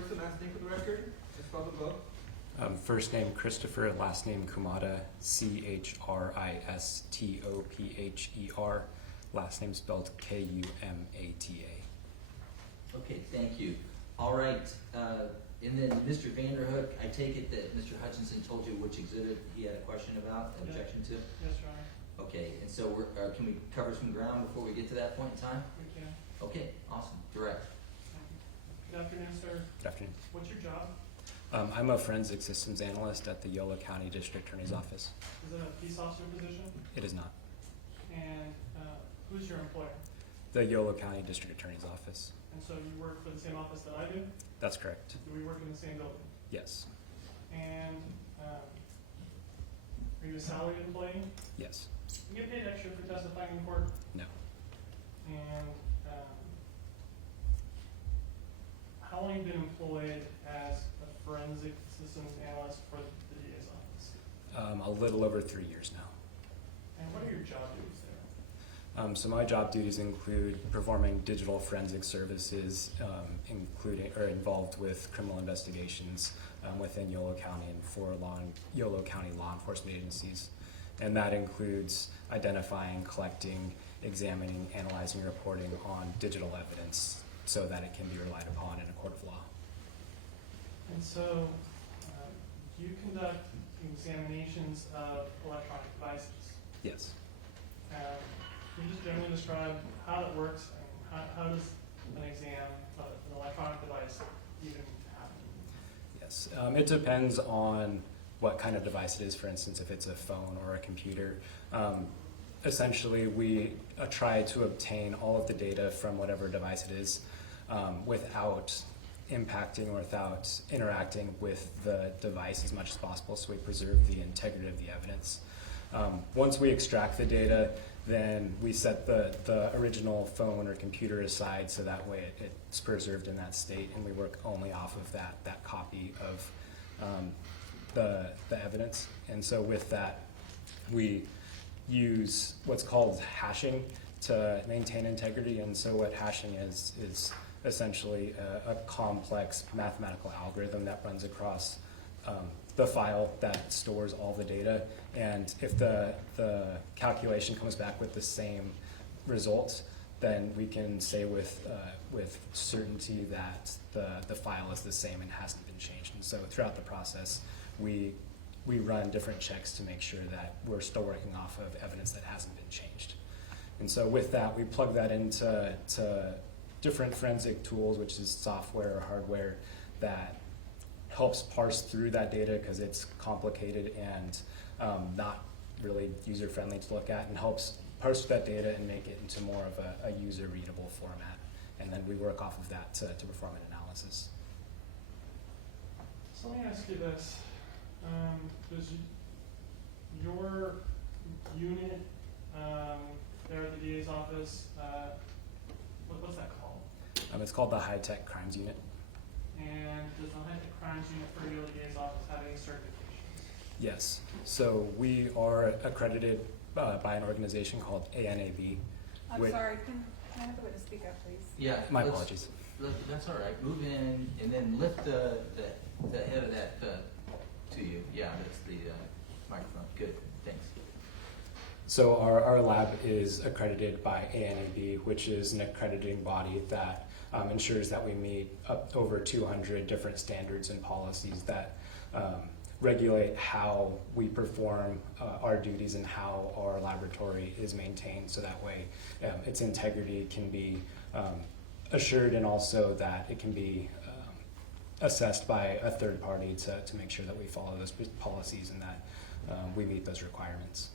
first and last name for the record? Just spell the book. First name Christopher, last name Kumata, Chrisistopher. Last name spelled Kumata. Okay, thank you. All right, and then Mr. Vanderhook, I take it that Mr. Hutchinson told you which exhibit he had a question about, objection to? Yes, Your Honor. Okay, and so can we cover some ground before we get to that point in time? We can. Okay, awesome, direct. Good afternoon, sir. Good afternoon. What's your job? I'm a forensic systems analyst at the Yolo County District Attorney's Office. Is it a peace officer position? It is not. And who's your employer? The Yolo County District Attorney's Office. And so you work for the same office that I do? That's correct. Do we work in the same building? Yes. And are you a salaried employee? Yes. You get paid extra for testifying in court? No. And how long have you been employed as a forensic systems analyst for the DA's office? A little over 3 years now. And what are your job duties there? So my job duties include performing digital forensic services, involved with criminal investigations within Yolo County and for Yolo County law enforcement agencies. And that includes identifying, collecting, examining, analyzing, and reporting on digital evidence so that it can be relied upon in a court of law. And so do you conduct examinations of electronic devices? Yes. Can you just generally describe how it works and how does an exam of an electronic device even happen? Yes. It depends on what kind of device it is. For instance, if it's a phone or a computer. Essentially, we try to obtain all of the data from whatever device it is without impacting or without interacting with the device as much as possible, so we preserve the integrity of the evidence. Once we extract the data, then we set the original phone or computer aside so that way it's preserved in that state, and we work only off of that copy of the evidence. And so with that, we use what's called hashing to maintain integrity. And so what hashing is essentially a complex mathematical algorithm that runs across the file that stores all the data. And if the calculation comes back with the same result, then we can say with certainty that the file is the same and hasn't been changed. And so throughout the process, we run different checks to make sure that we're still working off of evidence that hasn't been changed. And so with that, we plug that into different forensic tools, which is software or hardware that helps parse through that data because it's complicated and not really user-friendly to look at, and helps parse that data and make it into more of a user-readable format. And then we work off of that to perform an analysis. So let me ask you this. Does your unit there at the DA's office, what's that called? It's called the High-Tech Crimes Unit. And does the high-tech crimes unit for your DA's office have any certifications? Yes. So we are accredited by an organization called ANAB. I'm sorry, can I have the witness speak up, please? Yeah. My apologies. That's all right. Move in and then lift the head of that to you. Yeah, that's the microphone. Good. Thanks. So our lab is accredited by ANAB, which is an accrediting body that ensures that we meet up over 200 different standards and policies that regulate how we perform our duties and how our laboratory is maintained, so that way its integrity can be assured, and also that it can be assessed by a third party to make sure that we follow those policies and that we meet those requirements.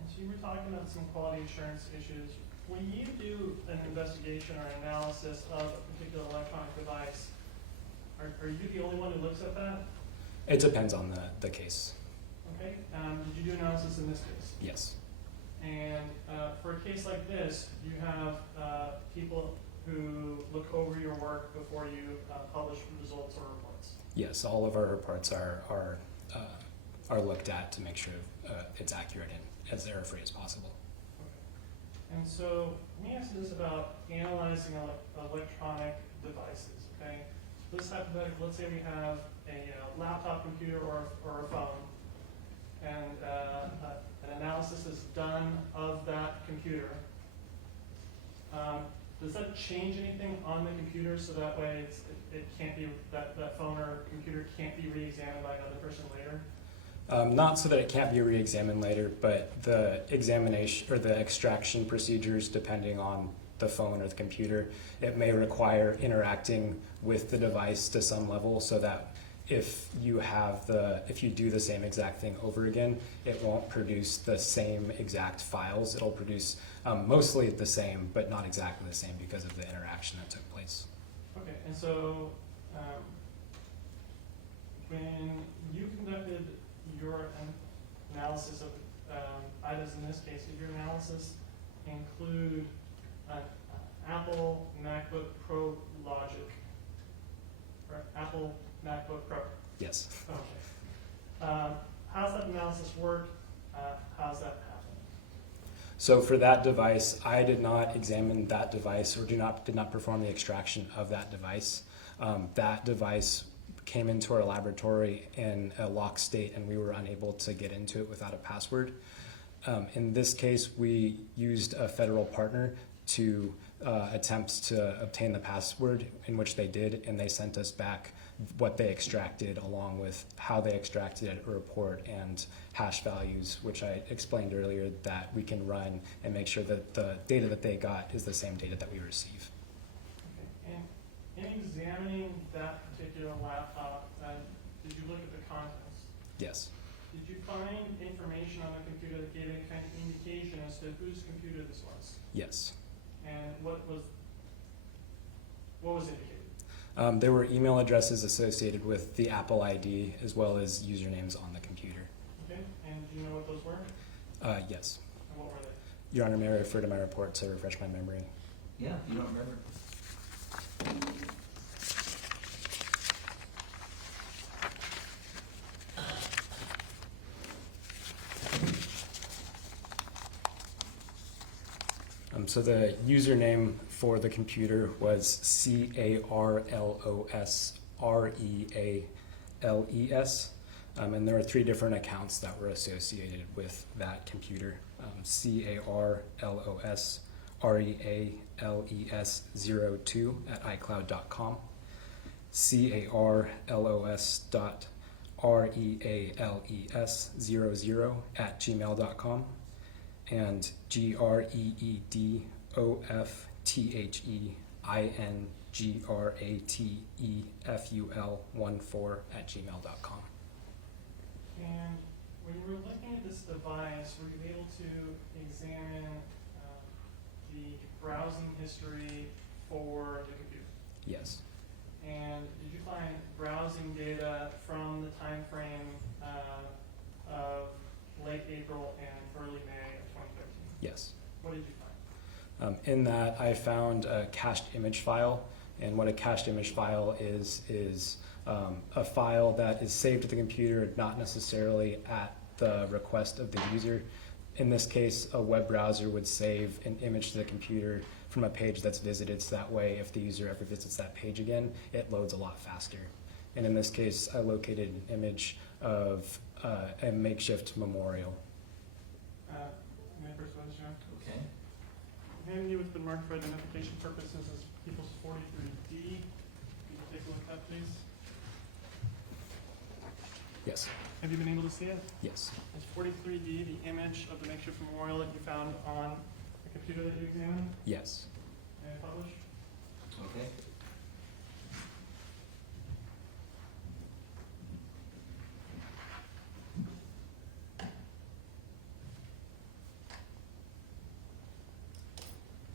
And so you were talking about some quality assurance issues. When you do an investigation or analysis of a particular electronic device, are you the only one who looks at that? It depends on the case. Okay. Did you do analysis in this case? Yes. And for a case like this, you have people who look over your work before you publish results or reports. Yes, all of our reports are looked at to make sure it's accurate and as error-free as possible. Okay. And so let me ask you this about analyzing electronic devices. Okay. this hypothetical, let's say we have a laptop computer or a phone, and an analysis is done of that computer. Does that change anything on the computer so that way it can't be, that phone or computer can't be re-examined by another person later? Not so that it can't be re-examined later, but the examination or the extraction procedures, depending on the phone or the computer, it may require interacting with the device to some level, so that if you do the same exact thing over again, it won't produce the same exact files. It'll produce mostly the same, but not exactly the same because of the interaction that took place. Okay, and so when you conducted your analysis of items in this case, did your analysis include an Apple MacBook Pro Logic, or Apple MacBook Pro? Yes. Okay. How's that analysis work? How's that happen? So for that device, I did not examine that device or did not perform the extraction of that device. That device came into our laboratory in a locked state, and we were unable to get into it without a password. In this case, we used a federal partner to attempt to obtain the password, in which they did, and they sent us back what they extracted along with how they extracted a report and hash values, which I explained earlier that we can run and make sure that the data that they got is the same data that we receive. Okay. And in examining that particular laptop, did you look at the contents? Yes. Did you find information on the computer that gave any kind of indication as to whose computer this was? Yes. And what was indicated? There were email addresses associated with the Apple ID as well as usernames on the computer. Okay, and do you know what those were? Yes. And what were they? Your Honor, may I refer to my report to refresh my memory? Yeah, you don't remember? So the username for the computer was CarlosReales, and there were 3 different accounts that were associated with that computer. CarlosReales02 at iCloud.com, Carlos.Reales00 at gmail.com, and GreeInGrateful14 at gmail.com. And when you were looking at this device, were you able to examine the browsing history for the computer? Yes. And did you find browsing data from the time frame of late April and early May of 2013? Yes. What did you find? In that, I found a cached image file, and what a cached image file is a file that is saved to the computer, not necessarily at the request of the user. In this case, a web browser would save an image to the computer from a page that's visited, so that way if the user ever visits that page again, it loads a lot faster. And in this case, I located an image of a makeshift memorial. May I first question? Okay. Handing you what's been marked for identification purposes as People's 43D. Can you take a look at that, please? Yes. Have you been able to see it? Yes. Is 43D the image of the makeshift memorial that you found on the computer that you examined? Yes. May I publish? Okay.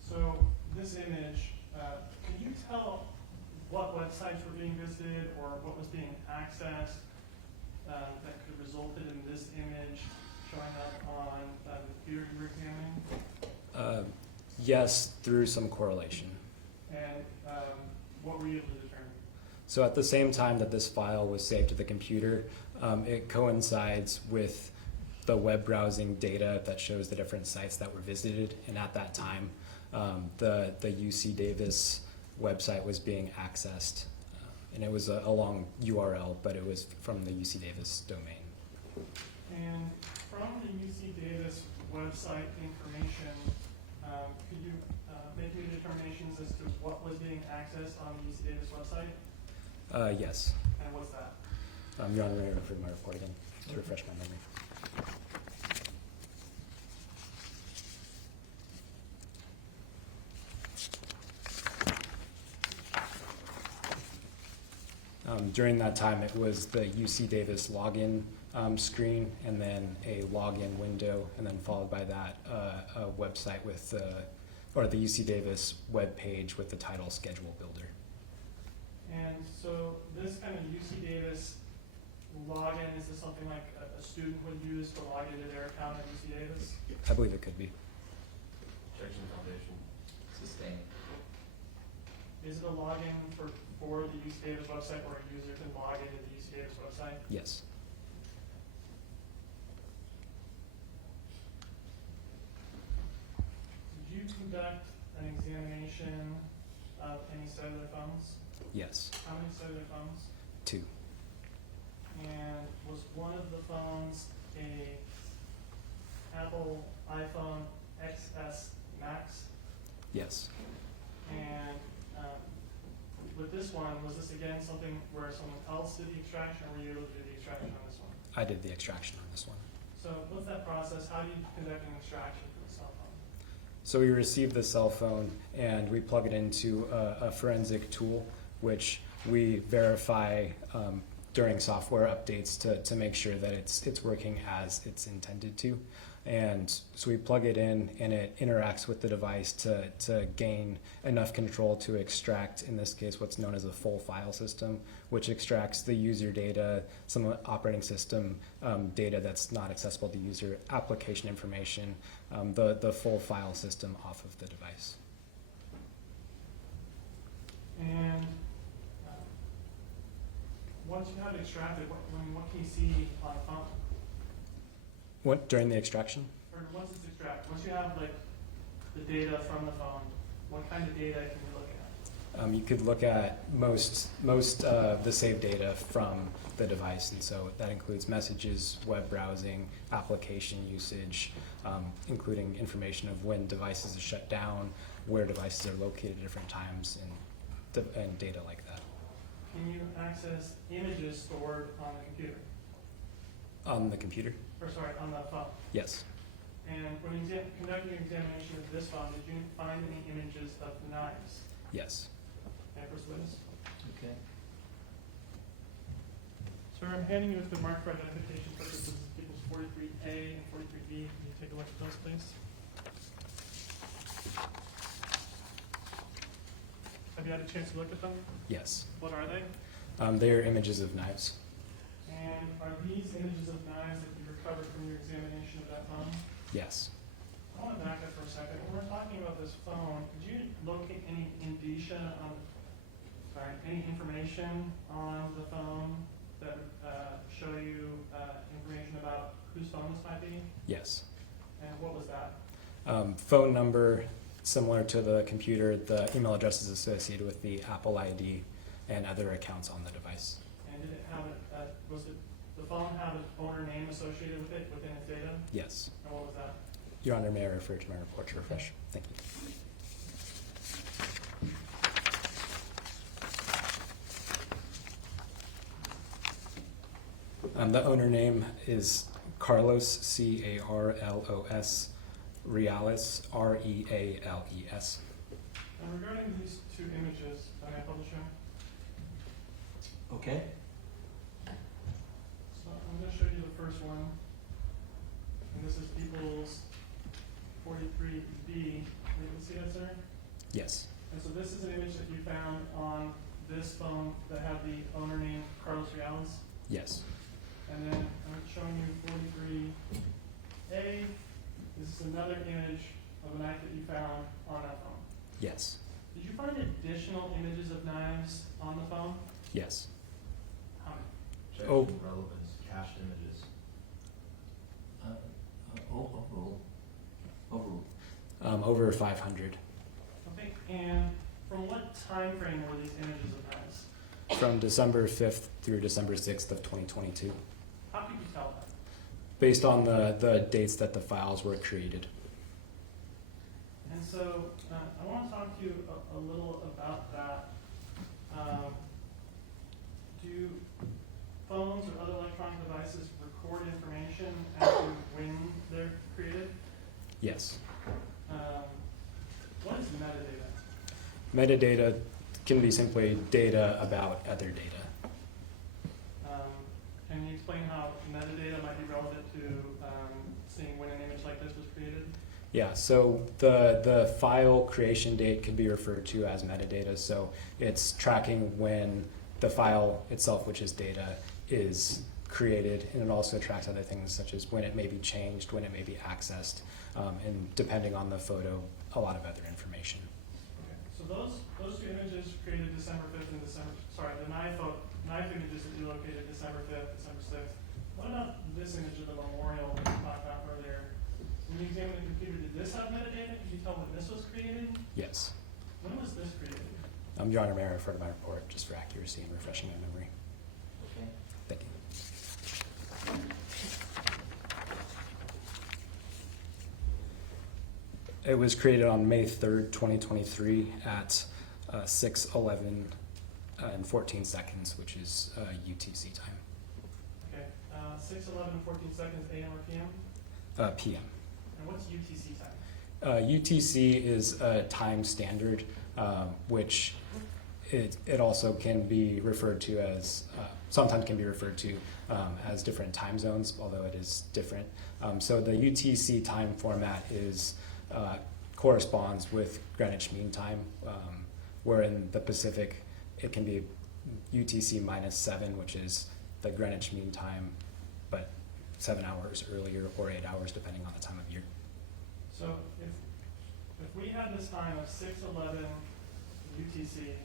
So this image, can you tell what websites were being visited or what was being accessed that could have resulted in this image showing up on the computer you were examining? Yes, through some correlation. And what were you able to determine? So at the same time that this file was saved to the computer, it coincides with the web browsing data that shows the different sites that were visited, and at that time, the UC Davis website was being accessed, and it was a long URL, but it was from the UC Davis domain. And from the UC Davis website information, could you make any determinations as to what was being accessed on the UC Davis website? Yes. And what's that? Your Honor, may I refer to my report again to refresh my memory? During that time, it was the UC Davis login screen, and then a login window, and then followed by that a website with or the UC Davis web page with the title Schedule Builder. And so this kind of UC Davis login, is this something like a student would use to log into their account at UC Davis? I believe it could be. Jackson Foundation. Sustain. Is it a login for the UC Davis website where a user can log into the UC Davis website? Yes. Did you conduct an examination of any cellular phones? Yes. How many cellular phones? 2. And was one of the phones a Apple iPhone XS Max? Yes. And with this one, was this again something where someone else did the extraction, or were you able to do the extraction on this one? I did the extraction on this one. So what's that process? How do you conduct an extraction from the cell phone? So we receive the cell phone and we plug it into a forensic tool, which we verify during software updates to make sure that it's working as it's intended to. And so we plug it in, and it interacts with the device to gain enough control to extract, in this case, what's known as a full file system, which extracts the user data, some operating system data that's not accessible to user, application information, the full file system off of the device. And once you have it extracted, what can you see on the phone? What, during the extraction? Or once it's extracted, once you have like the data from the phone, what kind of data can you look at? You could look at most the saved data from the device, and so that includes messages, web browsing, application usage, including information of when devices are shut down, where devices are located at different times, and data like that. Can you access images stored on the computer? On the computer? Or sorry, on the phone? Yes. And when you conducted your examination of this phone, did you find any images of knives? Yes. And first witness? Okay. Sir, I'm handing you the mark for identification purposes, tables 43A and 43B. Can you take a look at those, please? Have you had a chance to look at them? Yes. What are they? They are images of knives. And are these images of knives that you recovered from your examination of that phone? Yes. I want to back up for a second. When we're talking about this phone, did you locate any indicia on, any information on the phone that would show you information about whose phone this might be? Yes. And what was that? Phone number, similar to the computer, the email address is associated with the Apple ID and other accounts on the device. And did it have the phone have an owner name associated with it within its data? Yes. And what was that? Your Honor, may I refer to my report to refresh? Thank you. The owner name is Carlos, C-A-R-L-O-S, Reales, R-E-A-L-E-S. And regarding these two images, may I publish them? Okay. So I'm going to show you the first one. And this is People's 43B. You can see that, sir? Yes. And so this is an image that you found on this phone that had the owner name Carlos Reales. Yes. And then I'm showing you 43A. This is another image of a knife that you found on that phone. Yes. Did you find additional images of knives on the phone? Yes. How many? Check Oh. relevance, cached images. Overall. Over 500. Okay, and from what time frame were these images of knives? from December 5th through December 6th of 2022, How could you tell that? based on the dates that the files were created. And so, I want to talk to you a little about that. Do phones or other electronic devices record information as to when they're created? Yes. What is metadata? Metadata can be simply data about other data. Can you explain how metadata might be relevant to seeing when an image like this was created? Yeah, so the file creation date can be referred to as metadata. So it's tracking when the file itself, which is data, is created, and it also tracks other things such as when it may be changed, when it may be accessed, and depending on the photo, a lot of other information. Okay. So those two images created December 5th and the knife images that you located December 5th, December 6th. What about this image of the memorial that you talked about earlier? When you examine the computer, did this have metadata? Could you tell when this was created? Yes. When was this created? Your Honor, may I refer to my report just for accuracy and refreshing my memory? Okay. Thank you. It was created on May 3rd, 2023 at 6:11 and 14 seconds, which is UTC time, Okay. 6:11 14 seconds AM or PM? PM. And what's UTC time? UTC is a time standard, which it also can be referred to as, sometimes can be referred to as different time zones, although it is different. So the UTC time format is corresponds with Greenwich Mean Time, where in the Pacific it can be UTC -7, which is the Greenwich Mean Time, but 7 hours earlier or 8 hours depending on the time of year. So if we had this time of 6:11 UTC,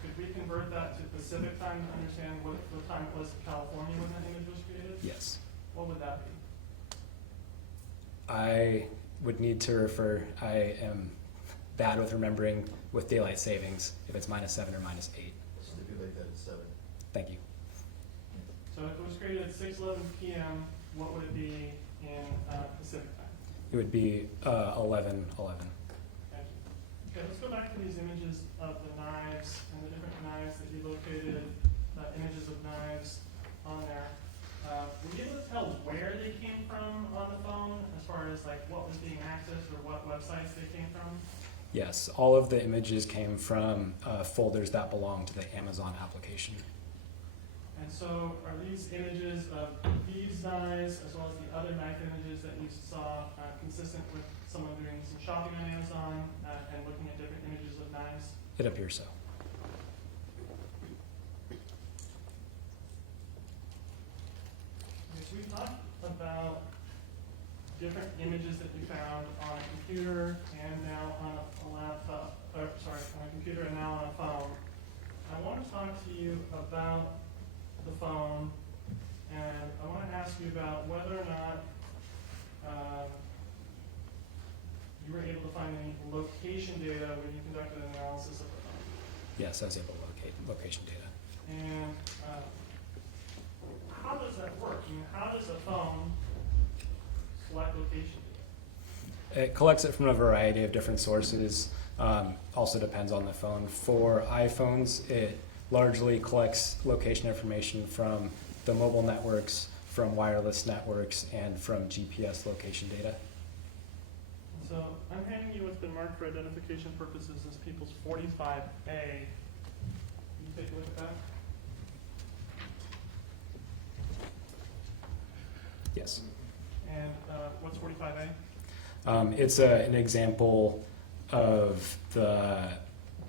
could we convert that to Pacific time to understand what time it was in California when that image was created? Yes. What would that be? I would need to refer, I am bad with remembering with daylight savings, if it's -7 or -8. Stipulate that it's 7. Thank you. So if it was created at 6:11 PM, what would it be in Pacific time? It would be 11:11. Thank you. Okay, let's go back to these images of the knives and the different knives that you located, images of knives on there. Were you able to tell where they came from on the phone, as far as like what was being accessed or what websites they came from? Yes, all of the images came from folders that belong to the Amazon application. And so are these images of these knives, as well as the other knife images that you saw, consistent with someone doing some shopping on Amazon and looking at different images of knives? It appears so. Okay, so we talked about different images that you found on a computer and now on a laptop, on a computer and now on a phone. I want to talk to you about the phone, and I want to ask you about whether or not you were able to find any location data when you conducted an analysis of the phone. Yes, I was able to locate location data. And how does that work? I mean, how does a phone select location data? It collects it from a variety of different sources. Also depends on the phone. For iPhones, it largely collects location information from the mobile networks, from wireless networks, and from GPS location data. So I'm handing you what's been marked for identification purposes as People's 45A. Can you take a look at that? Yes. And what's 45A? It's an example of the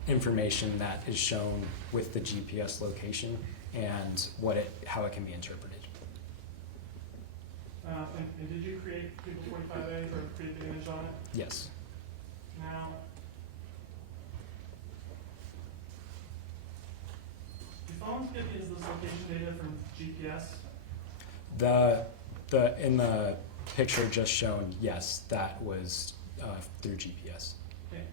information that is shown with the GPS location and how it can be interpreted. And did you create People's 45A or create the image on it? Yes. Now, do phones get this location data from GPS? In the picture just shown, yes, that was through GPS. Okay.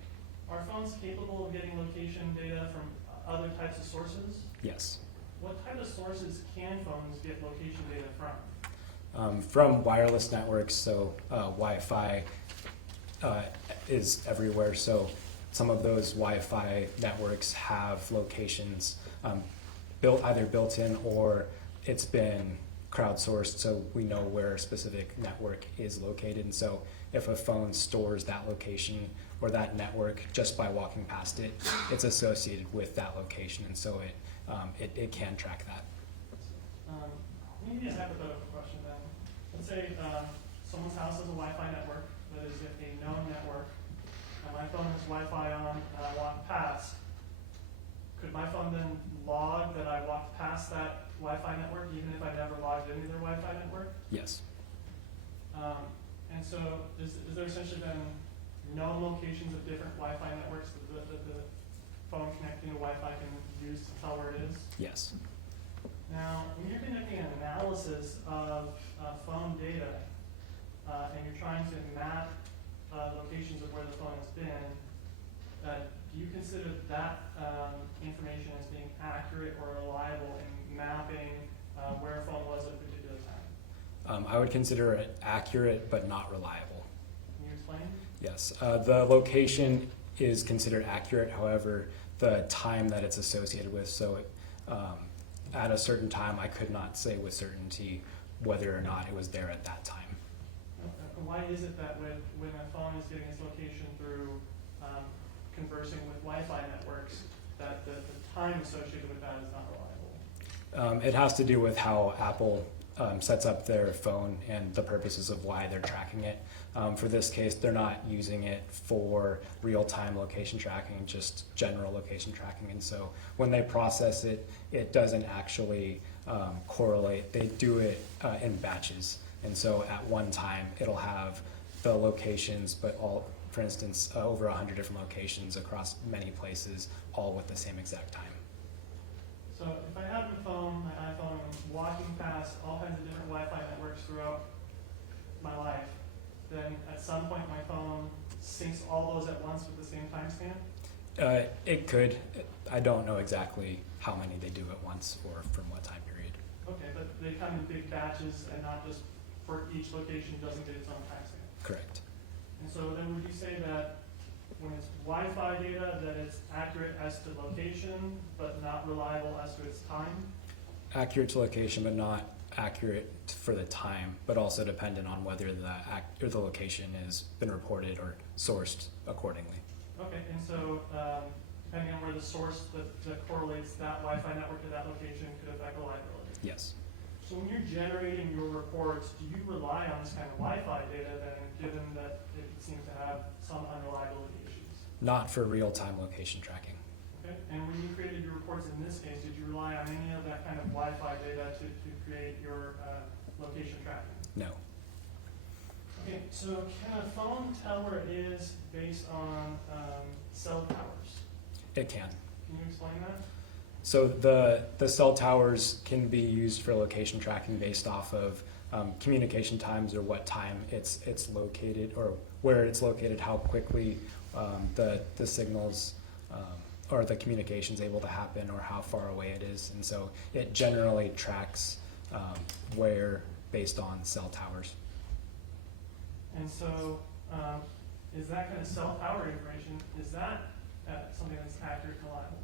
Are phones capable of getting location data from other types of sources? Yes. What type of sources can phones get location data from? From wireless networks, so Wi-Fi is everywhere. So some of those Wi-Fi networks have locations either built in or it's been crowdsourced, so we know where a specific network is located. And so if a phone stores that location or that network just by walking past it, it's associated with that location, and so it can track that. Maybe a hypothetical question then. Let's say someone's house has a Wi-Fi network that is a known network, and my phone has Wi-Fi on and I walk past. Could my phone then log that I walked past that Wi-Fi network even if I never logged into their Wi-Fi network? Yes. And so is there essentially then known locations of different Wi-Fi networks that the phone connecting to Wi-Fi can use to tell where it is? Yes. Now, when you're conducting an analysis of phone data, and you're trying to map locations of where the phone has been, do you consider that information as being accurate or reliable in mapping where a phone was at a particular time? I would consider it accurate but not reliable. Can you explain? Yes. The location is considered accurate, however, the time that it's associated with, so at a certain time I could not say with certainty whether or not it was there at that time. Why is it that when a phone is getting its location through conversing with Wi-Fi networks, that the time associated with that is not reliable? It has to do with how Apple sets up their phone and the purposes of why they're tracking it. For this case, they're not using it for real-time location tracking, just general location tracking. And so when they process it, it doesn't actually correlate. They do it in batches. And so at one time, it'll have the locations, but all, for instance, over 100 different locations across many places, all with the same exact time. So if I have my phone, my iPhone, and I'm walking past all kinds of different Wi-Fi networks throughout my life, then at some point my phone syncs all those at once with the same timestamp? It could. I don't know exactly how many they do at once or from what time period. Okay, but they come in big batches and not just for each location doesn't get its own timestamp. Correct. And so then would you say that when it's Wi-Fi data, that it's accurate as to location, but not reliable as to its time? Accurate to location, but not accurate for the time, but also dependent on whether the location has been reported or sourced accordingly. Okay, and so depending on where the source that correlates that Wi-Fi network to that location could affect reliability. Yes. So when you're generating your reports, do you rely on this kind of Wi-Fi data then, given that it seems to have some unreliability issues? Not for real-time location tracking. Okay, and when you created your reports in this case, did you rely on any of that kind of Wi-Fi data to create your location tracking? No. Okay, so can a phone tell where it is based on cell towers? It can. Can you explain that? So the cell towers can be used for location tracking based off of communication times or what time it's located or where it's located, how quickly the signals or the communication is able to happen or how far away it is. And so it generally tracks where based on cell towers. And so is that kind of cell tower information, is that something that's accurate and reliable?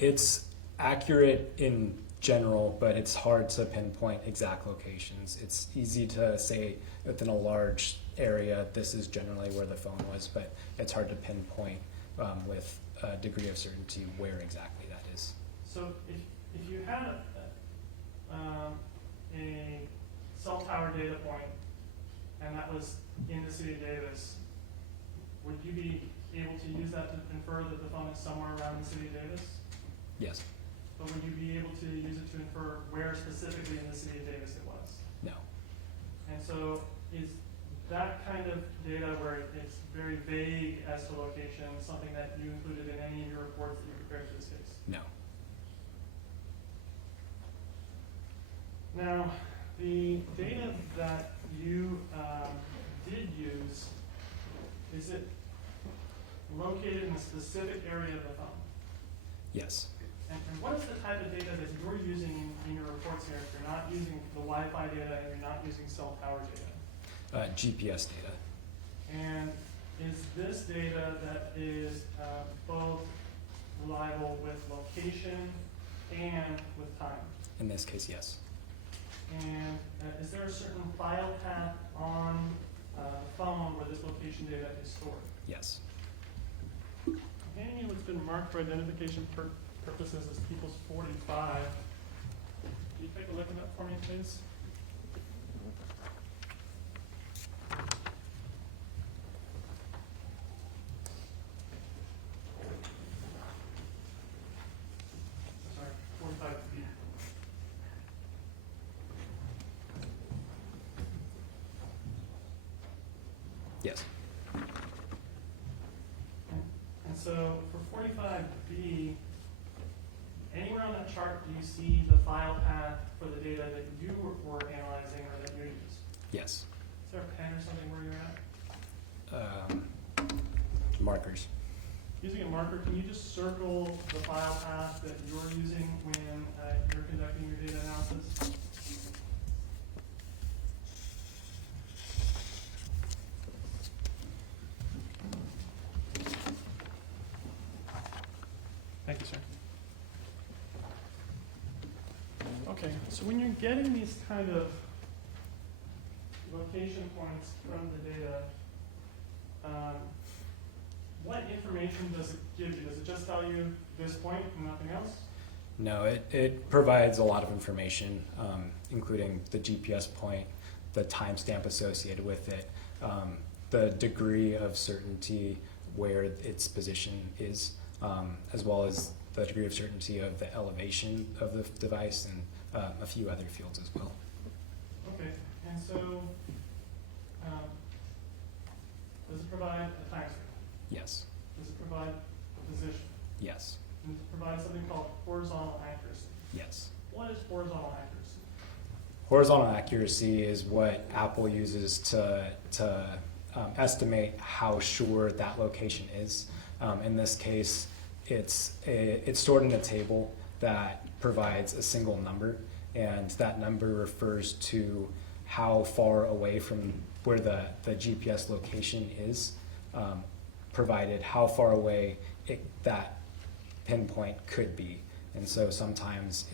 It's accurate in general, but it's hard to pinpoint exact locations. It's easy to say within a large area, this is generally where the phone was, but it's hard to pinpoint with a degree of certainty where exactly that is. So if you had a cell tower data point and that was in the city of Davis, would you be able to use that to infer that the phone is somewhere around the city of Davis? Yes. But would you be able to use it to infer where specifically in the city of Davis it was? No. And so is that kind of data where it's very vague as to location something that you included in any of your reports that you prepared for this case? No. Now, the data that you did use, is it located in a specific area of the phone? Yes. And what is the type of data that you're using in your reports here if you're not using the Wi-Fi data and you're not using cell tower data? GPS data. And is this data that is both reliable with location and with time? In this case, yes. And is there a certain file path on the phone where this location data is stored? Yes. Any what's been marked for identification purposes as People's 45. Can you take a look at that for me, please? Sorry, 45B. Yes. And so for 45B, anywhere on that chart do you see the file path for the data that you were analyzing or that you used? Yes. Is there a pen or something where you're at? Markers. Using a marker, can you just circle the file path that you're using when you're conducting your data analysis? Thank you, sir. Okay, so when you're getting these kind of location points from the data, what information does it give you? Does it just tell you this point and nothing else? No, it provides a lot of information, including the GPS point, the timestamp associated with it, the degree of certainty where its position is, as well as the degree of certainty of the elevation of the device and a few other fields as well. Okay, and so does it provide a timestamp? Yes. Does it provide a position? Yes. And does it provide something called horizontal accuracy? Yes. What is horizontal accuracy? Horizontal accuracy is what Apple uses to estimate how sure that location is. In this case, it's stored in a table that provides a single number, and that number refers to how far away from where the GPS location is, provided how far away that pinpoint could be. And so sometimes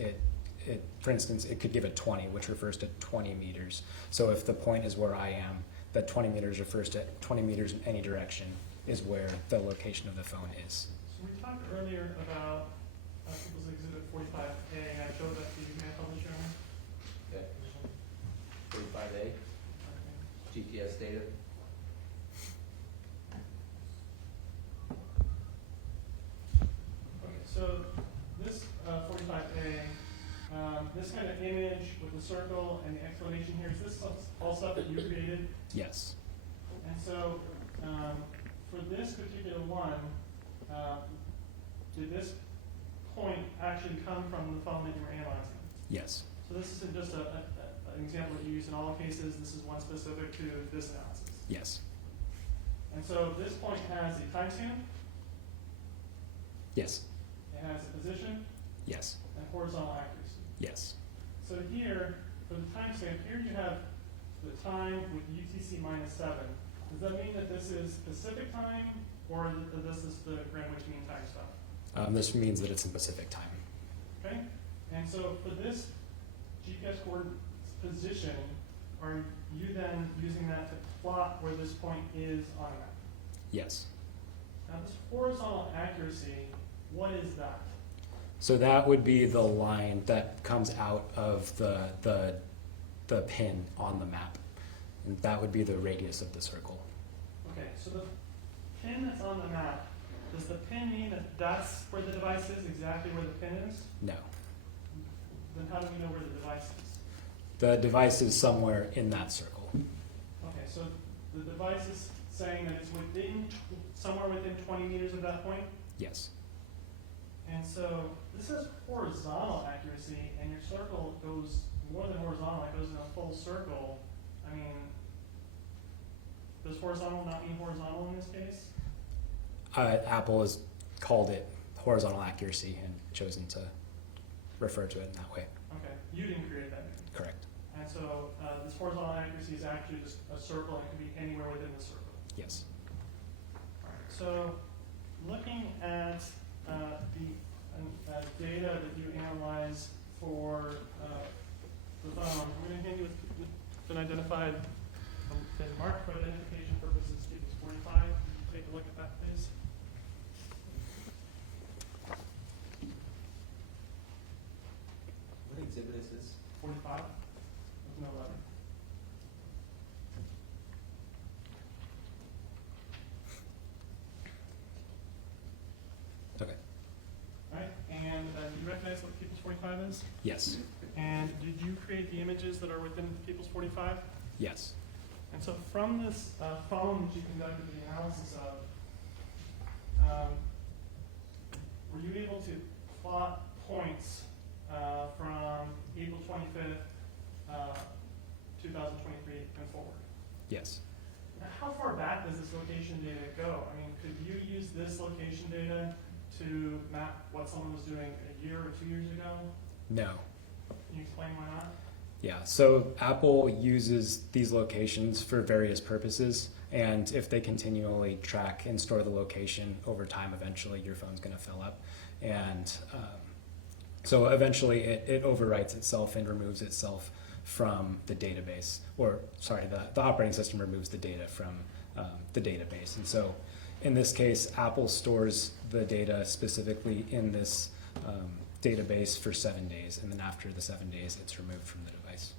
for instance, it could give a 20, which refers to 20 meters. So if the point is where I am, that 20 meters refers to 20 meters in any direction is where the location of the phone is. So we talked earlier about People's Exhibit 45A, and I showed that to you. May I publish your own? Okay. 45A, GPS data. Okay, so this 45A, this kind of image with the circle and the exclamation here, is this all stuff that you created? Yes. And so for this particular one, did this point actually come from the phone that you were analyzing? Yes. So this isn't just an example that you use in all cases, this is one specific to this analysis. Yes. And so this point has a timestamp, Yes. it has a position, Yes. and horizontal accuracy. Yes. So here, for the timestamp, here you have the time with UTC -7. Does that mean that this is Pacific time, or that this is the Greenwich Mean Time stuff? This means that it's in Pacific time. Okay? And so for this GPS coordinate position, are you then using that to plot where this point is on a map? Yes. Now this horizontal accuracy, what is that? So that would be the line that comes out of the pin on the map. And that would be the radius of the circle. Okay, so the pin that's on the map, does the pin mean that that's where the device is, exactly where the pin is? No. Then how do we know where the device is? The device is somewhere in that circle. Okay, so the device is saying that it's somewhere within 20 meters of that point? Yes. And so this is horizontal accuracy, and your circle goes more than horizontal, it goes in a full circle. I mean, does horizontal not mean horizontal in this case? Apple has called it horizontal accuracy and chosen to refer to it in that way. Okay, you didn't create that. Correct. And so this horizontal accuracy is actually just a circle, and it can be anywhere within the circle. Yes. All right, so looking at the data that you analyze for the phone, I'm going to hand you with an identified, been marked for identification purposes, equals 45. Take a look at that, please. What exhibit is this? 45 with no letter. Okay. All right, and you recognize what People's 45 is? Yes. And did you create the images that are within People's 45? Yes. And so from this phone that you conducted the analysis of, were you able to plot points from April 25th, 2023 and forward? Yes. Now, how far back does this location data go? I mean, could you use this location data to map what someone was doing a year or 2 years ago? No. Can you explain why not? Yeah, so Apple uses these locations for various purposes, and if they continually track and store the location over time, eventually your phone's going to fill up. And so eventually it overwrites itself and removes itself from the database, or sorry, the operating system removes the data from the database. And so in this case, Apple stores the data specifically in this database for 7 days, and then after the 7 days, it's removed from the device.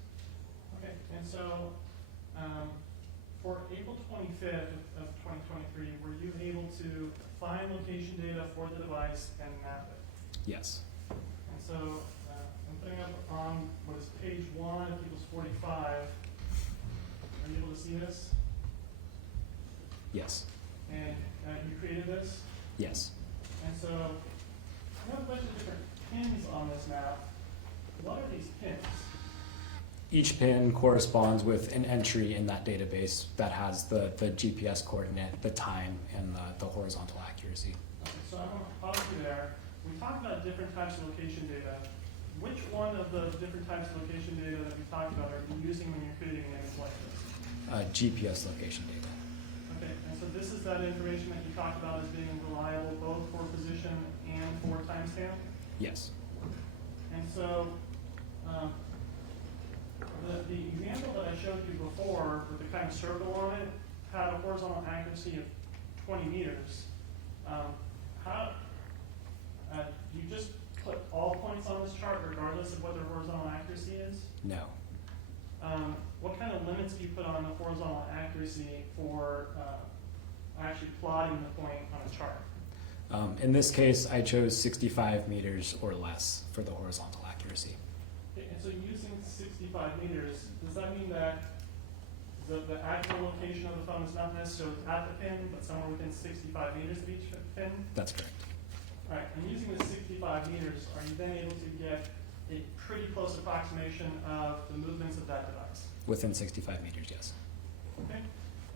Okay, and so for April 25th of 2023, were you able to find location data for the device and map it? Yes. And so I'm putting up on what is page 1 of People's 45. Are you able to see this? Yes. And you created this? Yes. And so I have a bunch of different pins on this map. What are these pins? Each pin corresponds with an entry in that database that has the GPS coordinate, the time, and the horizontal accuracy. Okay, so I'm going to pause you there. We talked about different types of location data. Which one of the different types of location data that we talked about are you using when you're creating an image like this? GPS location data. Okay, and so this is that information that you talked about as being reliable both for position and for timestamp? Yes. And so the example that I showed you before with the kind of circle on it had a horizontal accuracy of 20 meters. You just put all points on this chart regardless of what their horizontal accuracy is? No. What kind of limits do you put on the horizontal accuracy for actually plotting the point on a chart? In this case, I chose 65 meters or less for the horizontal accuracy. Okay, and so using 65 meters, does that mean that the actual location of the phone is not necessarily at the pin, but somewhere within 65 meters of each pin? That's correct. All right, and using the 65 meters, are you then able to get a pretty close approximation of the movements of that device? Within 65 meters, yes. Okay,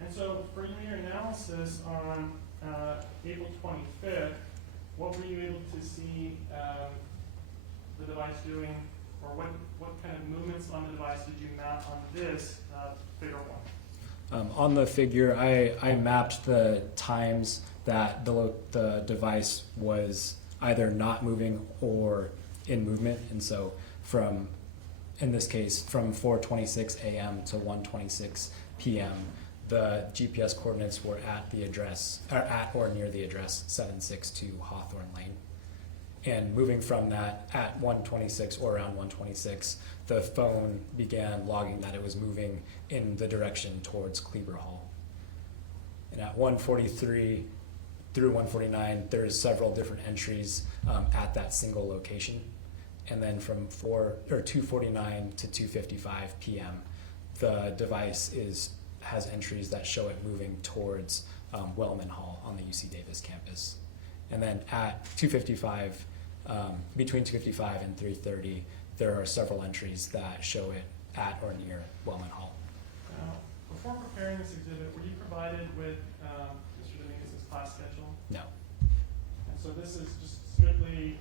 and so for your analysis on April 25th, what were you able to see the device doing, or what kind of movements on the device did you map on this figure 1? On the figure, I mapped the times that the device was either not moving or in movement, and so in this case, from 4:26 a.m. to 1:26 p.m., the GPS coordinates were at the address, or at or near the address 762 Hawthorne Lane. And moving from that at 1:26 or around 1:26, the phone began logging that it was moving in the direction towards Kleber Hall. And at 1:43 through 1:49, there's several different entries at that single location. And then from 2:49 to 2:55 p.m., the device has entries that show it moving towards Wellman Hall on the UC Davis campus. And then at 2:55, between 2:55 and 3:30, there are several entries that show it at or near Wellman Hall. Now, before preparing this exhibit, were you provided with Mr. Dominguez's class schedule? No. And so this is just strictly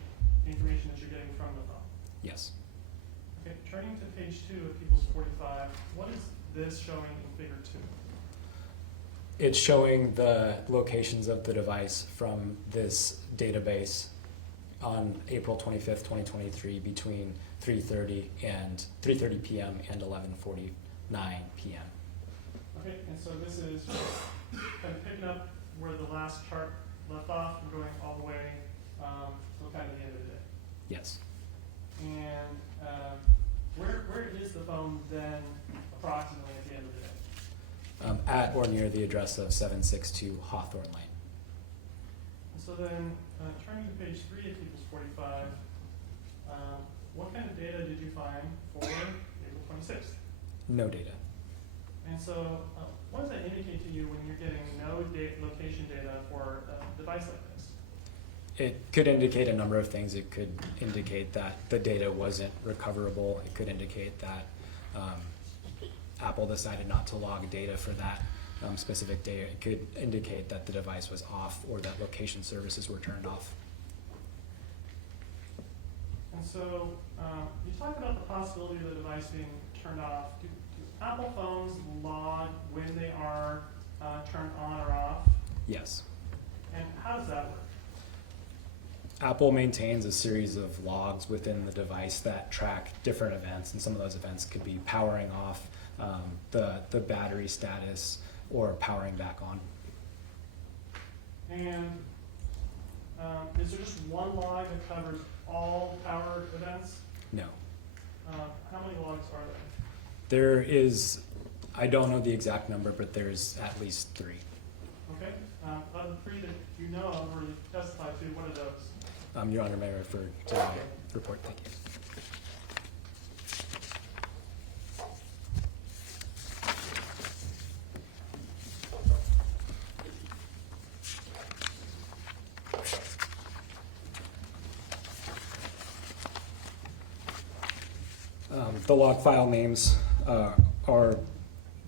information that you're getting from the phone. Yes. Okay, turning to page 2 of People's 45, what is this showing in figure 2? It's showing the locations of the device from this database on April 25th, 2023 between 3:30 p.m. and 11:49 p.m. Okay, and so this is kind of picking up where the last chart left off and going all the way till kind of the end of the day. Yes. And where is the phone then approximately at the end of the day? At or near the address of 762 Hawthorne Lane. And so then, turning to page 3 of People's 45, what kind of data did you find for April 26th? No data. And so, what does that indicate to you when you're getting no location data for a device like this? It could indicate a number of things. It could indicate that the data wasn't recoverable. It could indicate that Apple decided not to log data for that specific day. It could indicate that the device was off or that location services were turned off. And so, you talked about the possibility of the device being turned off. Do Apple phones log when they are turned on or off? Yes. And how does that work? Apple maintains a series of logs within the device that track different events, and some of those events could be powering off, the battery status, or powering back on. And is there just one log that covers all power events? No. How many logs are there? There is, I don't know the exact number, but there's at least 3. Okay. Of the 3 that you know of or you testified to, what are those? Your Honor, may I refer to the report? Thank you. The log file names are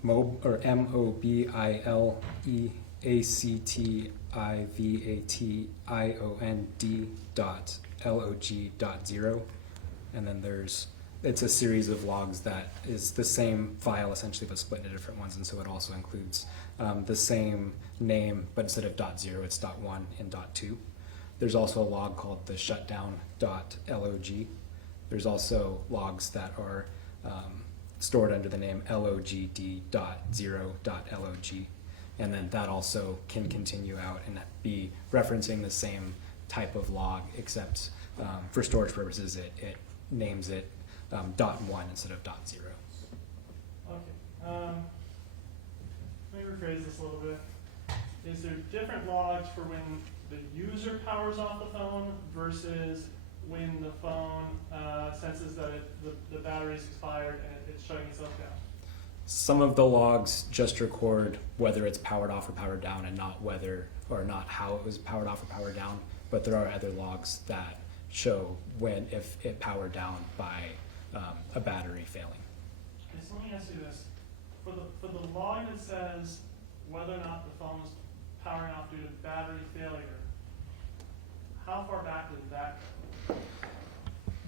mobileactivation.log.0, and then it's a series of logs that is the same file essentially but split into different ones, and so it also includes the same name, but instead of .0 it's .1 and .2. There's also a log called the shutdown.log. There's also logs that are stored under the name logd.0.log, and then that also can continue out and be referencing the same type of log, except for storage purposes it names it .1 instead of .0. Okay. Let me rephrase this a little bit. Is there different logs for when the user powers off the phone versus when the phone senses that the battery's expired and it's shutting itself down? Some of the logs just record whether it's powered off or powered down, and not whether or not how it was powered off or powered down, but there are other logs that show if it powered down by a battery failing. Okay, so let me ask you this. For the log that says whether or not the phone is powering off due to battery failure, how far back does that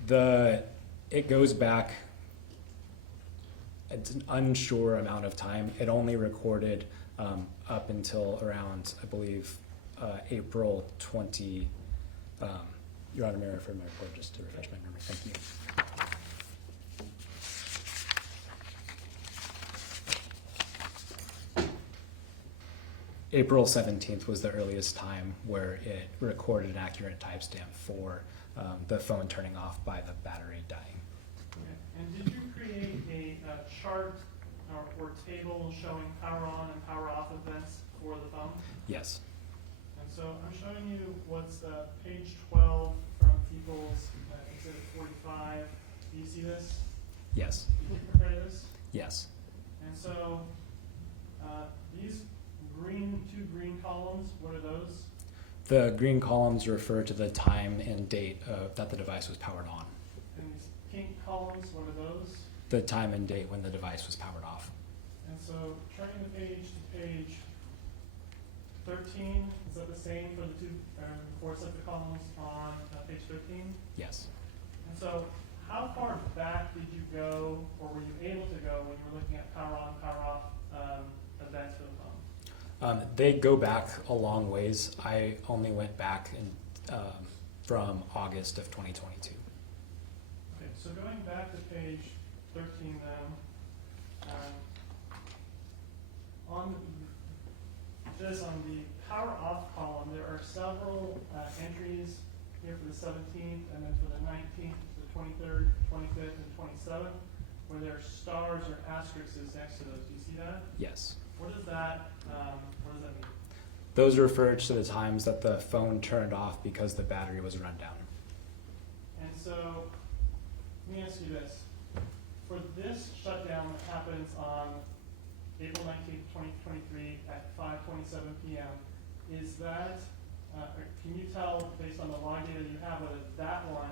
go? It goes back, it's an unsure amount of time. It only recorded up until around, I believe, April 20. Your Honor, may I refer to my report just to refresh my memory? Thank you. April 17th was the earliest time where it recorded an accurate timestamp for the phone turning off by the battery dying. Okay. And did you create a chart or table showing power on and power off events for the phone? Yes. And so I'm showing you what's page 12 from People's Exhibit 45. Do you see this? Yes. Did you prepare this? Yes. And so these two green columns, what are those? The green columns refer to the time and date that the device was powered on. And these pink columns, what are those? The time and date when the device was powered off. And so turning the page to page 13, is that the same for the four sets of columns on page 13? Yes. And so how far back did you go, or were you able to go when you were looking at power on, power off events for the phone? They go back a long ways. I only went back from August of 2022. Okay, so going back to page 13 then, on the power off column, there are several entries here for the 17th, and then for the 19th, the 23rd, 25th, and 27th, where there are stars or asterisks next to those. Do you see that? Yes. What does that mean? Those refer to the times that the phone turned off because the battery was run down. And so, let me ask you this. For this shutdown that happens on April 19th, 2023 at 5:27 p.m., is that, can you tell based on the log data you have whether that one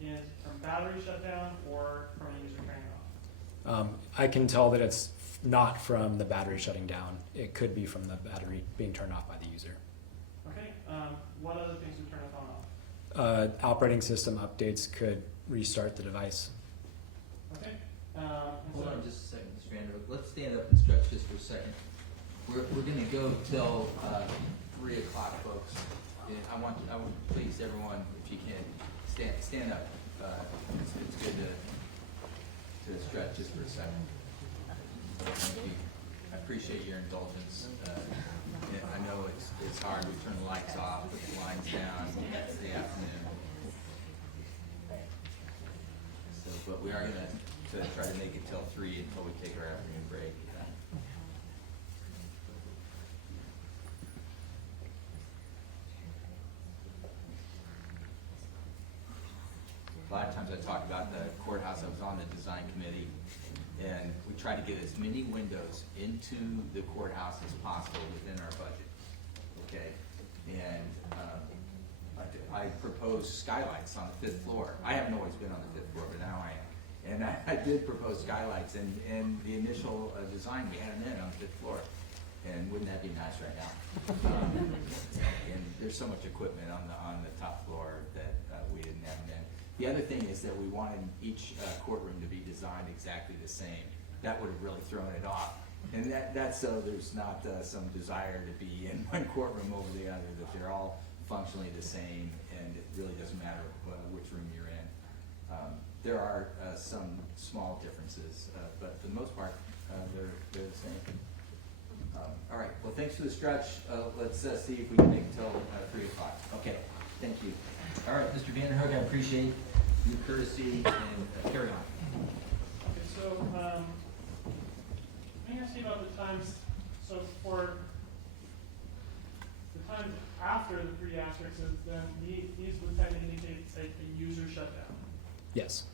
is from battery shutdown or from a user turning off? I can tell that it's not from the battery shutting down. It could be from the battery being turned off by the user. Okay, what other things would turn the phone off? Operating system updates could restart the device. Okay. Hold on just a second, Mr. Vanderhook. Let's stand up and stretch just for a second. We're gonna go till 3 o'clock, folks. And I want please everyone, if you can, stand up. It's good to stretch just for a second. Thank you. I appreciate your indulgence. I know it's hard. We turn the lights off, put the blinds down. It's the afternoon. So, but we are gonna try to make it till 3 until we take our afternoon break. A lot of times I talk about the courthouse. I was on the design committee, and we try to get as many windows into the courthouse as possible within our budget. Okay, and I proposed skylights on the 5th floor. I haven't always been on the 5th floor, but now I am. And I did propose skylights, and the initial design, we had them in on the 5th floor. And wouldn't that be nice right now? And there's so much equipment on the top floor that we didn't have them in. The other thing is that we wanted each courtroom to be designed exactly the same. That would have really thrown it off. And that's so there's not some desire to be in one courtroom over the other, that they're all functionally the same, and it really doesn't matter which room you're in. There are some small differences, but for the most part, they're the same. All right, well, thanks for the stretch. Let's see if we can make it till 3 o'clock. Okay, thank you. All right, Mr. Vanderhook, I appreciate your courtesy, and carry on. Okay, so let me ask you about the times. So for the time after the 3 asterisks, then these would tend to indicate a user shutdown. Yes.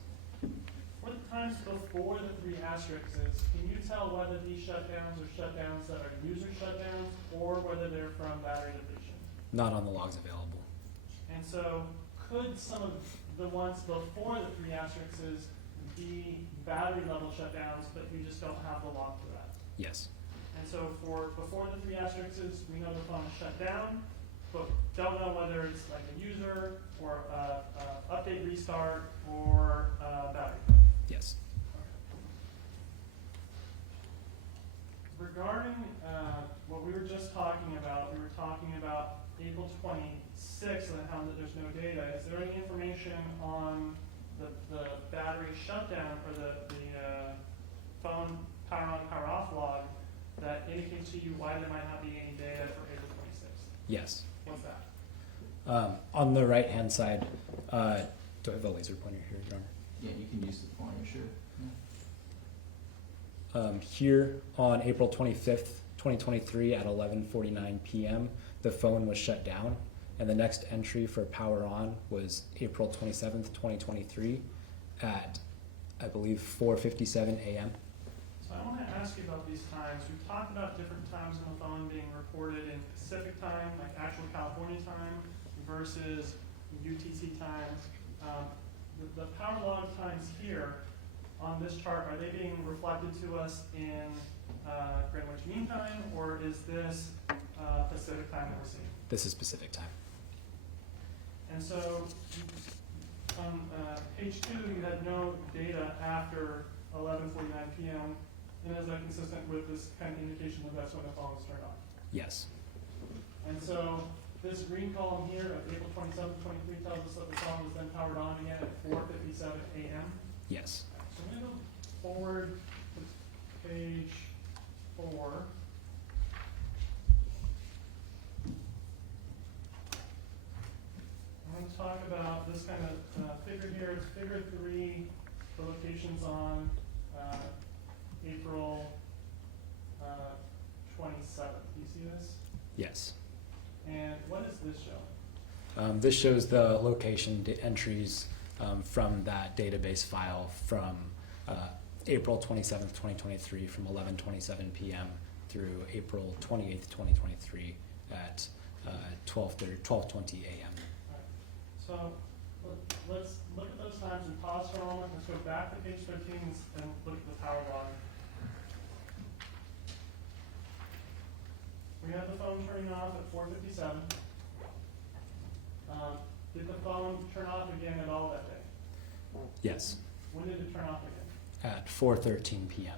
For the times before the 3 asterisks, can you tell whether these shutdowns are shutdowns that are user shutdowns or whether they're from battery depletion? Not on the logs available. And so could some of the ones before the 3 asterisks be battery level shutdowns, but you just don't have the log for that? Yes. And so for before the 3 asterisks, we know the phone is shut down, but don't know whether it's like a user or update restart or battery. Yes. Regarding what we were just talking about, we were talking about April 26th and how that there's no data. Is there any information on the battery shutdown or the phone power on, power off log that indicates to you why there might not be any data for April 26th? Yes. What's that? On the right-hand side, do I have a laser pointer here, Your Honor? Yeah, you can use the pointer, sure. Here on April 25th, 2023 at 11:49 p.m., the phone was shut down, and the next entry for power on was April 27th, 2023 at, I believe, 4:57 a.m. So I want to ask you about these times. We've talked about different times on the phone being reported in Pacific time, like actual California time, versus UTC times. The power log times here on this chart, are they being reflected to us in Greenwich Mean Time, or is this Pacific time that we're seeing. This is Pacific time. And so on page 2, you had no data after 11:49 p.m. And is that consistent with this kind of indication that that's when the phone was turned on? Yes. And so this green column here of April 27, 23 tells us that the phone was then powered on again at 4:57 a.m. Yes. So I'm going to go forward to page 4. I'm going to talk about this kind of figure here. It's figure 3, the locations on April 27th. Do you see this? Yes. And what does this show? This shows the location entries from that database file from April 27th, 2023, from 11:27 p.m. through April 28th, 2023 at 12:20 a.m. So let's look at those times and pause for a moment. Let's go back to page 13 and look at the power log. We have the phone turning off at 4:57. Did the phone turn off again at all that day? Yes. When did it turn off again? At 4:13 p.m.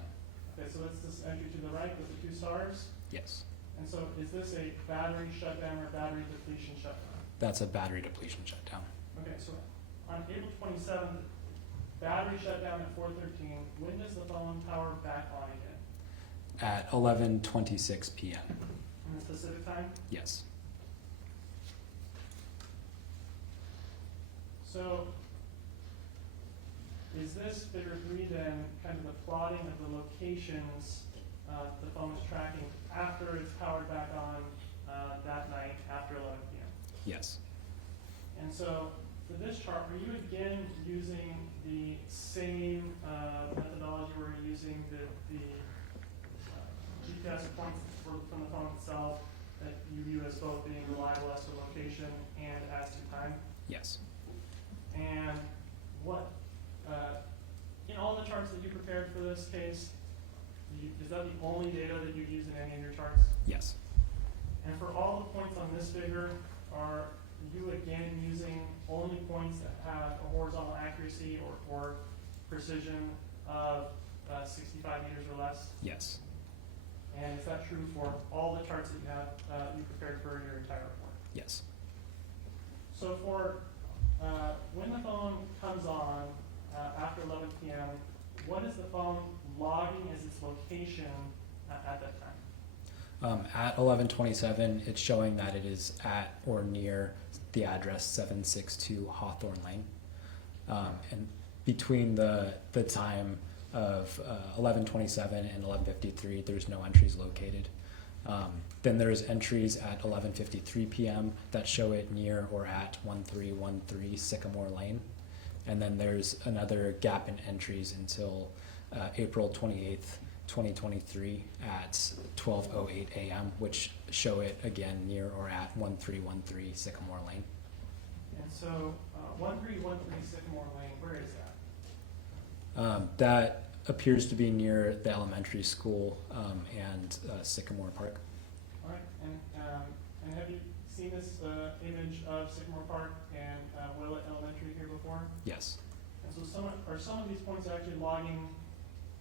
Okay, so that's this entry to the right with the 2 stars. Yes. And so is this a battery shutdown or battery depletion shutdown? That's a battery depletion shutdown. Okay, so on April 27th, battery shutdown at 4:13. When does the phone power back on again? At 11:26 p.m. In the Pacific time? Yes. So is this figure 3 then kind of the plotting of the locations the phone is tracking after it's powered back on that night after 11 p.m.? Yes. And so for this chart, were you again using the same methodology where you're using the GPS points from the phone itself that you view as both being reliable as to location and as to time? Yes. And what, in all the charts that you prepared for this case, is that the only data that you use in any of your charts? Yes. And for all the points on this figure, are you again using only points that have a horizontal accuracy or precision of 65 meters or less? Yes. And is that true for all the charts that you have you prepared for your entire report? Yes. So for when the phone comes on after 11 p.m., what is the phone logging as its location at that time? At 11:27, it's showing that it is at or near the address 762 Hawthorne Lane. And between the time of 11:27 and 11:53, there's no entries located. Then there's entries at 11:53 p.m. that show it near or at 1313 Sycamore Lane. And then there's another gap in entries until April 28th, 2023 at 12:08 a.m., which show it again near or at 1313 Sycamore Lane. And so 1313 Sycamore Lane, where is that? That appears to be near the elementary school and Sycamore Park. All right, and have you seen this image of Sycamore Park and Willett Elementary here before? Yes. And so are some of these points actually logging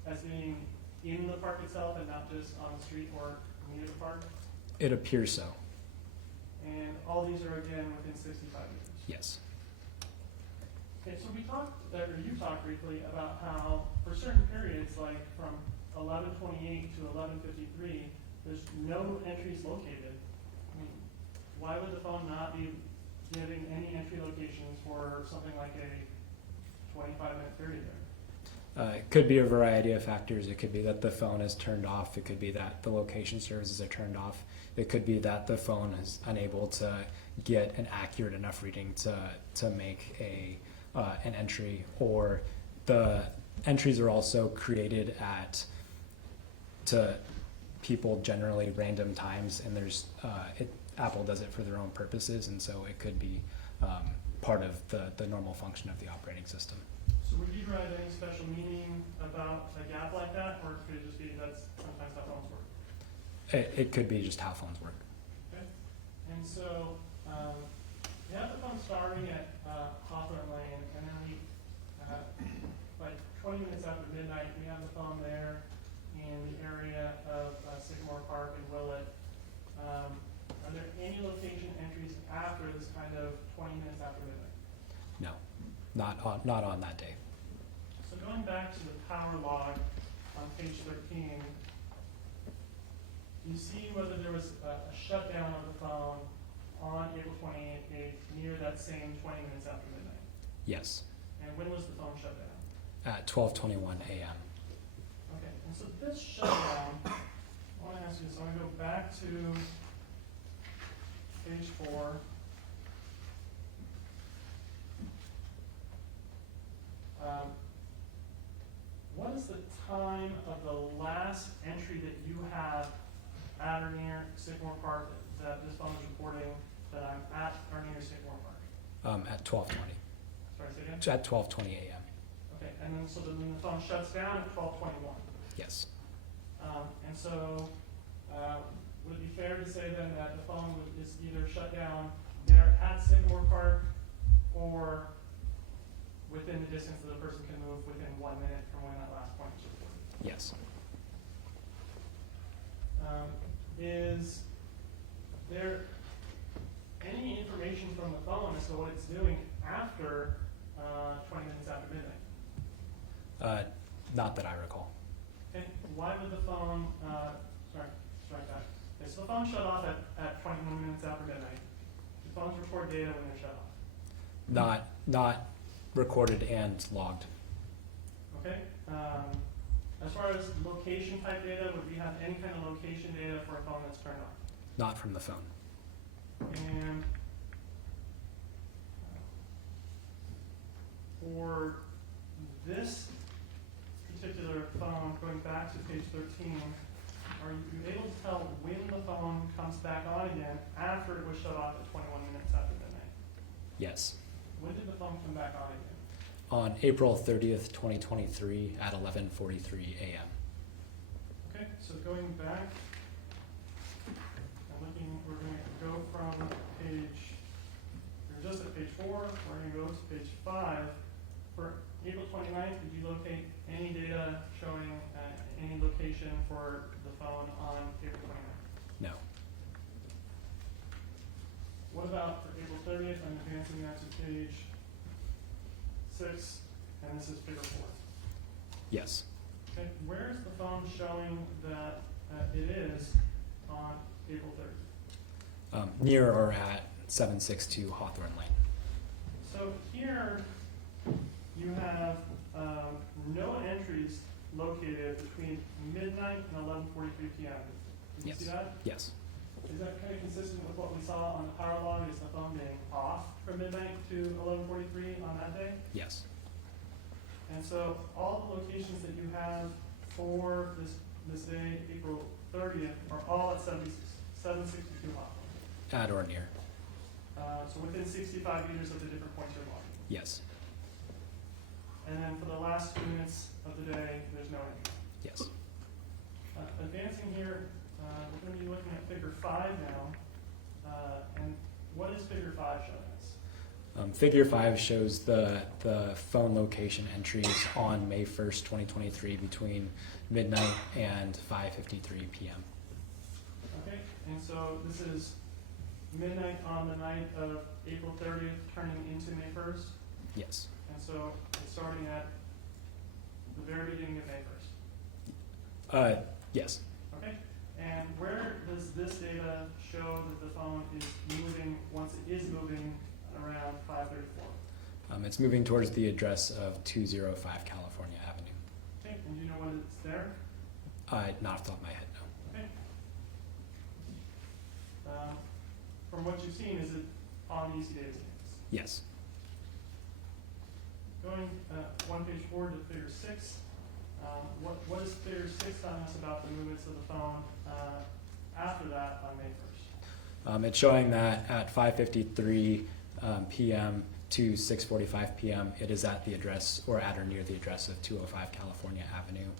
as being in the park itself and not just on the street or near the park? It appears so. And all these are again within 65 meters? Yes. Okay, so you talked briefly about how for certain periods, like from 11:28 to 11:53, there's no entries located. I mean, why would the phone not be giving any entry locations for something like a 25-minute period there? It could be a variety of factors. It could be that the phone is turned off. It could be that the location services are turned off. It could be that the phone is unable to get an accurate enough reading to make an entry, or the entries are also created to people generally random times, and there's Apple does it for their own purposes, and so it could be part of the normal function of the operating system. So would you write any special meaning about a gap like that, or could it just be that's sometimes how phones work? It could be just how phones work. And so, we have the phone starting at Hawthorne Lane, and then we, like 20 minutes after midnight, we have the phone there in the area of Sycamore Park and Willett. Are there any location entries after this kind of 20 minutes after midnight? No, not on that day. So going back to the power log on page 13, you see whether there was a shutdown of the phone on April 28th near that same 20 minutes after midnight. Yes, And when was the phone shut down? at 12:21 a.m. Okay, and so this shutdown, I want to ask you this, I want to go back to page 4. What is the time of the last entry that you have at or near Sycamore Park that this phone is reporting that I'm at or near Sycamore Park? At 12:20. Sorry, say again? At 12:20 a.m. Okay, and then so then the phone shuts down at 12:21. Yes. And so, would it be fair to say then that the phone is either shut down there at Sycamore Park or within the distance that the person can move within 1 minute from when that last point was reported? Yes. Is there any information from the phone as to what it's doing after 20 minutes after midnight? Not that I recall. Okay, why would the phone, strike that. Okay, so the phone shut off at 21 minutes after midnight. The phones record data when they're shut off. Not recorded and logged. Okay, as far as location type data, would we have any kind of location data for a phone that's turned off? Not from the phone. And for this particular phone, going back to page 13, are you able to tell when the phone comes back on again after it was shut off at 21 minutes after midnight? Yes. When did the phone come back on again? On April 30th, 2023 at 11:43 a.m. Okay, so going back, we're going to go from we're just at page 4, we're going to go to page 5. For April 29th, did you locate any data showing any location for the phone on April 29th? No. What about for April 30th? I'm advancing that to page 6, and this is figure 4. Yes. Okay, where is the phone showing that it is on April 30th? Near or at 762 Hawthorne Lane. So here you have no entries located between midnight and 11:43 p.m. Did you Yes. see that? Yes. Is that kind of consistent with what we saw on the power log? Is the phone being off from midnight to 11:43 on that day? Yes. And so all the locations that you have for this day, April 30th, are all at 762 Hawthorne. At or near. So within 65 meters of the different points you're logging. Yes. And then for the last 2 minutes of the day, there's no entry. Yes. Advancing here, we're going to be looking at figure 5 now. And what is figure 5 showing us? Figure 5 shows the phone location entries on May 1st, 2023 between midnight and 5:53 p.m. Okay, and so this is midnight on the night of April 30th turning into May 1st. Yes. And so it's starting at the very beginning of May 1st. Yes. Okay, and where does this data show that the phone is moving once it is moving around 534? It's moving towards the address of 205 California Avenue. Okay, and do you know when it's there? Not off the top of my head, no. Okay. From what you've seen, is it on the EC data tables? Yes. Going one page forward to figure 6, what is figure 6 telling us about the movements of the phone after that on May 1st? It's showing that at 5:53 p.m. to 6:45 p.m. it is at the address or at or near the address of 205 California Avenue.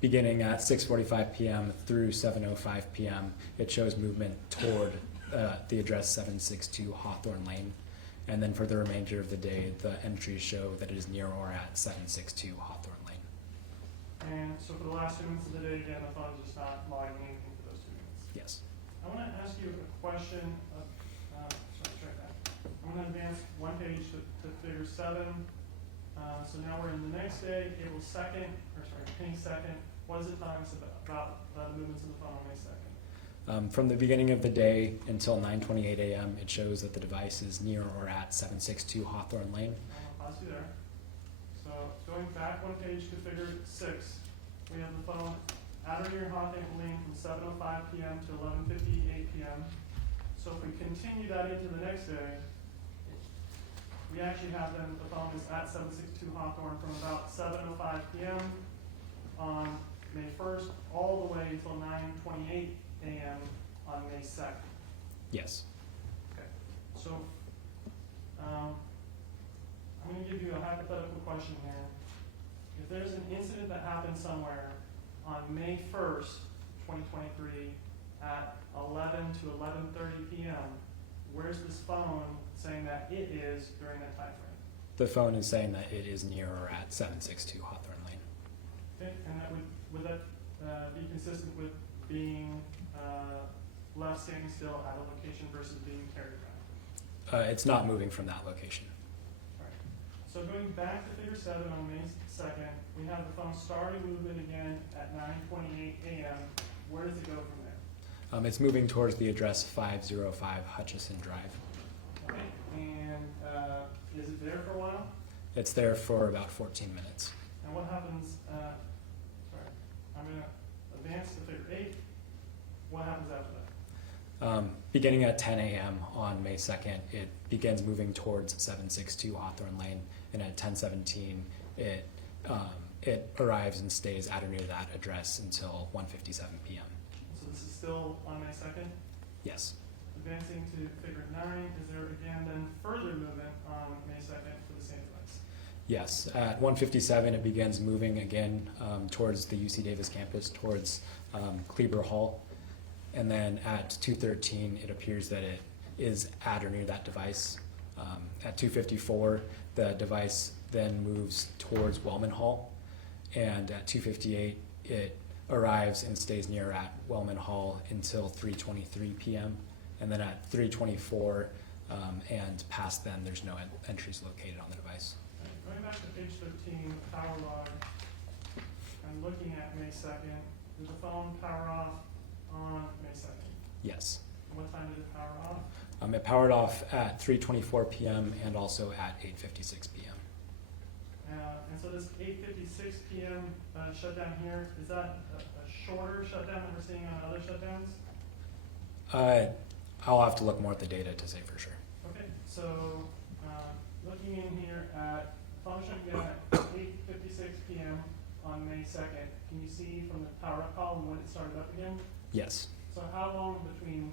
Beginning at 6:45 p.m. through 7:05 p.m. it shows movement toward the address 762 Hawthorne Lane. And then for the remainder of the day, the entries show that it is near or at 762 Hawthorne Lane. And so for the last 2 minutes of the day, again, the phone is just not logging anything for those 2 minutes. Yes. I want to ask you a question of, sorry, try that. I'm going to advance one page to figure 7. So now we're in the next day, April 2nd, or sorry, May 2nd. What does it tell us about the movements of the phone on May 2nd? From the beginning of the day until 9:28 a.m., it shows that the device is near or at 762 Hawthorne Lane. I'm going to pause you there. So going back one page to figure 6, we have the phone at or near Hawthorne Lane from 7:05 p.m. to 11:58 p.m. So if we continue that into the next day, we actually have then the phone is at 762 Hawthorne from about 7:05 p.m. on May 1st all the way until 9:28 a.m. on May 2nd. Yes. Okay. So I'm going to give you a hypothetical question here. If there's an incident that happened somewhere on May 1st, 2023 at 11 to 11:30 p.m., where's this phone saying that it is during that time frame? The phone is saying that it is near or at 762 Hawthorne Lane. Okay, and that would that be consistent with being left standing still at a location versus being carried around? It's not moving from that location. All right. So going back to figure 7 on May 2nd, we have the phone starting movement again at 9:28 a.m. Where does it go from there? It's moving towards the address 505 Hutchison Drive. Okay, and is it there for a while? It's there for about 14 minutes. And what happens, sorry, I'm going to advance to figure 8. What happens after that? Beginning at 10 a.m. on May 2nd, it begins moving towards 762 Hawthorne Lane, and at 10:17, it arrives and stays at or near that address until 1:57 p.m. So this is still on May 2nd? Yes. Advancing to figure 9, is there again then further movement on May 2nd for the same device? Yes. At 1:57, it begins moving again towards the UC Davis campus, towards Kleber Hall. And then at 2:13, it appears that it is at or near that device. At 2:54, the device then moves towards Wellman Hall. And at 2:58, it arrives and stays near at Wellman Hall until 3:23 p.m. And then at 3:24 and past then, there's no entries located on the device. Going back to page 13, power log, I'm looking at May 2nd. Did the phone power off on May 2nd? Yes. And what time did it power off? It powered off at 3:24 p.m. and also at 8:56 p.m. And so this 8:56 p.m. Shutdown here, is that a shorter shutdown than we're seeing on other shutdowns? I'll have to look more at the data to say for sure. Okay, so looking in here at function again at 8:56 p.m. on May 2nd, can you see from the power up column when it started up again? Yes. So how long between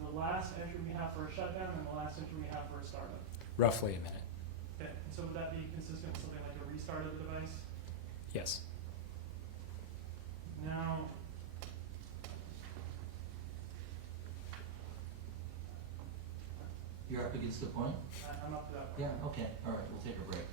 the last entry we have for a shutdown and the last entry we have for a startup? Roughly a minute. Okay, and so would that be consistent with something like a restart of the device? Yes. Now, You're up against the point? I'm up to that point. Yeah, okay, all right, we'll take a break.